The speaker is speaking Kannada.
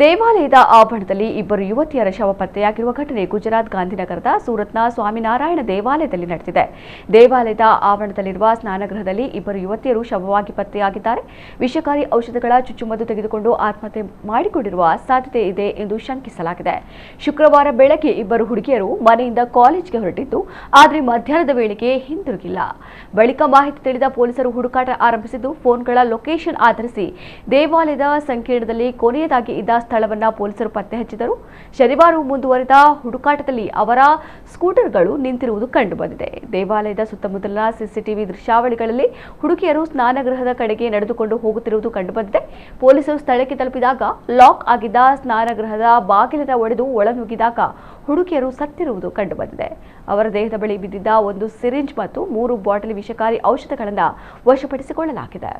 ದೇವಾಲಯದ ಆವರಣದಲ್ಲಿ ಇಬ್ಬರು ಯುವತಿಯರ ಶವ ಪತ್ತೆಯಾಗಿರುವ ಘಟನೆ ಗುಜರಾತ್ ಗಾಂಧಿನಗರದ ಸೂರತ್ನ ಸ್ವಾಮಿನಾರಾಯಣ ದೇವಾಲಯದಲ್ಲಿ ನಡೆದಿದೆ. ದೇವಾಲಯದ ಆವರಣದಲ್ಲಿರುವ ಸ್ನಾನಗೃಹದಲ್ಲಿ ಇಬ್ಬರು ಯುವತಿಯರು ಶವವಾಗಿ ಪತ್ತೆಯಾಗಿದ್ದಾರೆ. ವಿಷಕಾರಿ ಔಷಧಗಳ ಚುಚ್ಚುಮದ್ದು ತೆಗೆದುಕೊಂಡು ಆತ್ಮಹತ್ಯೆ ಮಾಡಿಕೊಂಡಿರುವ ಸಾಧ್ಯತೆ ಇದೆ ಎಂದು ಶಂಕಿಸಲಾಗಿದೆ. ಶುಕ್ರವಾರ ಬೆಳಗ್ಗೆ ಇಬ್ಬರು ಹುಡುಗಿಯರು ಮನೆಯಿಂದ ಕಾಲೇಜ್ಗೆ ಹೊರಟಿದ್ದು, ಆದರೆ ಮಧ್ಯಾಹ್ನದ ವೇಳೆಗೆ ಹಿಂದಿರುಗಿಲ್ಲ. ಬಳಿಕ ಮಾಹಿತಿ ತಿಳಿದ ಪೊಲೀಸರು ಹುಡುಕಾಟ ಆರಂಭಿಸಿದ್ದು, ಫೋನ್ಗಳ ಲೊಕೇಶನ್ ಆಧರಿಸಿ ದೇವಾಲಯದ ಸಂಕೀರ್ಣದಲ್ಲಿ ಕೊನೆಯದಾಗಿ ಇದ್ದ ಸ್ಥಳವನ್ನು ಪೊಲೀಸರು ಪತ್ತೆ ಹಚ್ಚಿದರು. ಶನಿವಾರ ಮುಂದುವರೆದ ಹುಡುಕಾಟದಲ್ಲಿ ಅವರ ಸ್ಕೂಟರ್ಗಳು ನಿಂತಿರುವುದು ಕಂಡುಬಂದಿದೆ. ದೇವಾಲಯದ ಸುತ್ತಮುತ್ತಲಿನ ಸಿಸಿಟಿವಿ ದೃಶ್ಯಾವಳಿಗಳಲ್ಲಿ ಹುಡುಗಿಯರು ಸ್ನಾನಗೃಹದ ಕಡೆಗೆ ನಡೆದುಕೊಂಡು ಹೋಗುತ್ತಿರುವುದು ಕಂಡುಬಂದಿದೆ. ಪೊಲೀಸರು ಸ್ಥಳಕ್ಕೆ ತಲುಪಿದಾಗ ಲಾಕ್ ಆಗಿದ್ದ ಸ್ನಾನಗೃಹದ ಬಾಗಿಲನ್ನು ಒಡೆದು ಒಳನುಗ್ಗಿದಾಗ ಹುಡುಗಿಯರು ಸತ್ತಿರುವುದು ಕಂಡುಬಂದಿದೆ. ಅವರ ದೇಹದ ಬಳಿ ಬಿದ್ದಿದ್ದ ಒಂದು ಸಿರಿಂಜ್ ಮತ್ತು 3 ಬಾಟಲಿ ವಿಷಕಾರಿ ಔಷಧಗಳನ್ನು ವಶಪಡಿಸಿಕೊಳ್ಳಲಾಗಿದೆ.